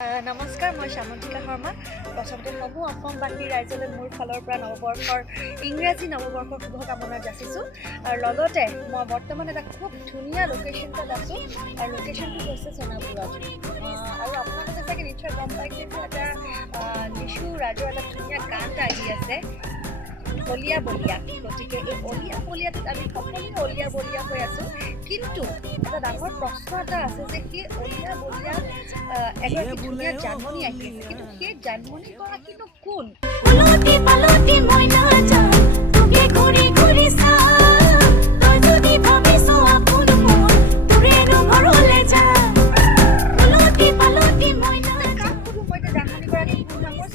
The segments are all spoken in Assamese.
নমস্কাৰ, মই সামন্তিকা শৰ্মা। প্ৰথমতে সমূহ অসমবাসী ৰাইজলৈ মোৰ ফালৰ পৰা নৱবৰ্ষৰ ইংৰাজী নৱবৰ্ষৰ শুভকামনা যাচিছোঁ। আৰু লগতে মই বৰ্তমান এটা খুব ধুনীয়া লোকেশ্যনত আছোঁ আৰু লোকেশ্যনটো হৈছে সোণাপুৰত। আৰু আপোনালোকে চাগে নিশ্চয় গম পাইছে যে এটা নিশু ৰাজৰ এটা ধুনীয়া গান এটা আহি আছে, অলিয়া বলিয়া। গতিকে এই অলিয়া বলিয়াটোত আমি সকলোৱে অলিয়া বলিয়া হৈ আছোঁ, কিন্তু এটা ডাঙৰ প্ৰশ্ন এটা আছে যে সেই অলিয়া বলিয়াত এগৰাকী ধুনীয়া জানমণি আহি আছে, কিন্তু সেই জানমণিগৰাকীনো কোন?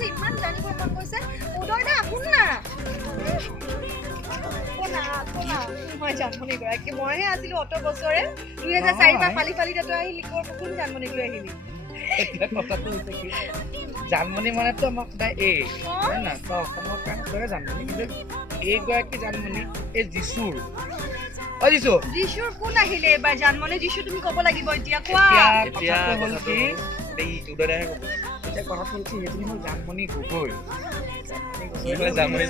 ইমান জানিব মন গৈছে। উদয় দা শুন না, মই জানমণিগৰাকী। মইহে আছিলো অত বছৰে 2004 পৰা ফালি ফালি তই আহিলি, কোন জানমণিক লৈ আহিলি? কথাটো হৈছে কি, জানমণি মানেতো আমাক সদায় এই না অসমৰ কাৰণে তই জানমণি, কিন্তু এইগৰাকী জানমণি এই যিশুৰ যিশুৰ কোন আহিলে এইবাৰ জানমণি? যিশু তুমি ক'ব লাগিব এতিয়া, কোৱা। কথাটো হ'ল কি, উদয়দাহে ক'ব। এতিয়া কথাটো হ'ল কি, সেইজনী হ'ল জানমণি গগৈ। জানমণি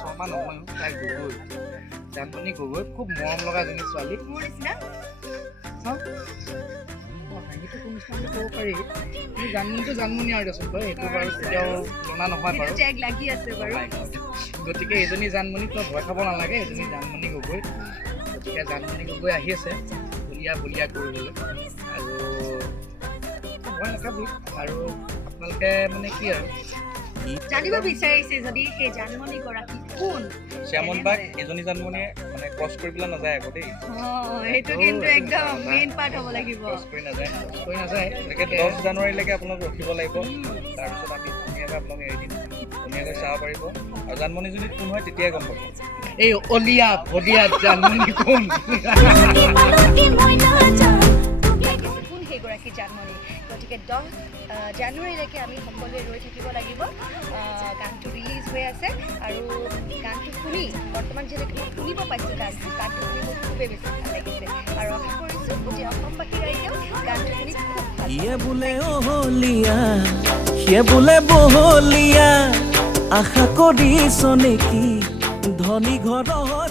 শৰ্মা নহয়, তাই গগৈ। জানমণি গগৈ খুব মৰম লগা এজনী ছোৱালী। মোৰ নিচিনা ক'ব পাৰি, কিন্তু জানমণিটো জানমণি আৰু দেচোন তই, সেইটো বাৰু কেতিয়াও তুলনা নহয় বাৰু। লাগি আছে বাৰু। গতিকে এইজনী জানমণি তই ভয় খাব নালাগে, এজনী জানমণি গগৈ। গতিকে জানমণি গগৈ আহি আছে বলিয়া বলিয়া কৰিবলৈ, আৰু ভয় নাখাবি। আৰু আপোনালোকে মানে কি আৰু জানিব বিচাৰিছে যদি সেই জানমণি গৰাকী কোন? শ্যামল বাক এজনী জানমণিয়ে মানে ক্ৰছ কৰি পেলাই নাযায় আকৌ দেই, সেইটো কিন্তু একদম মেইন পাৰ্ট হ'ব লাগিব। ক্ৰছ কৰি নাযায়। গতিকে 10 জানুৱাৰীলৈকে আপোনালোক ৰখিব লাগিব, তাৰপিছত আমি ধুনীয়াকৈ আপোনালোকে এৰি দিম, ধুনীয়াকৈ চাব পাৰিব। আৰু জানমণি যদি কোন হয় তেতিয়াই গম পাব এই অলিয়া বলিয়া জানমণি কোন। কোন সেইগৰাকী জানমণি? গতিকে 10 জানুৱাৰীলৈকে আমি সকলোৱে ৰৈ থাকিব লাগিব। গানটো ৰিলিজ হৈ আছে, আৰু গানটো শুনি বৰ্তমান যিহেতু মই শুনিব পাইছোঁ, গানটো শুনি মোৰ খুবেই বেছি ভাল লাগিছে, আৰু আশা কৰিছোঁ গোটেই অসমবাসী ৰাইজেও গানটো শুনি খুব ভাল ইয়ে বোলে অহলীয়া, সিয়ে বোলে বহলীয়া, আশা কৰিছ নেকি ধনী ঘৰৰ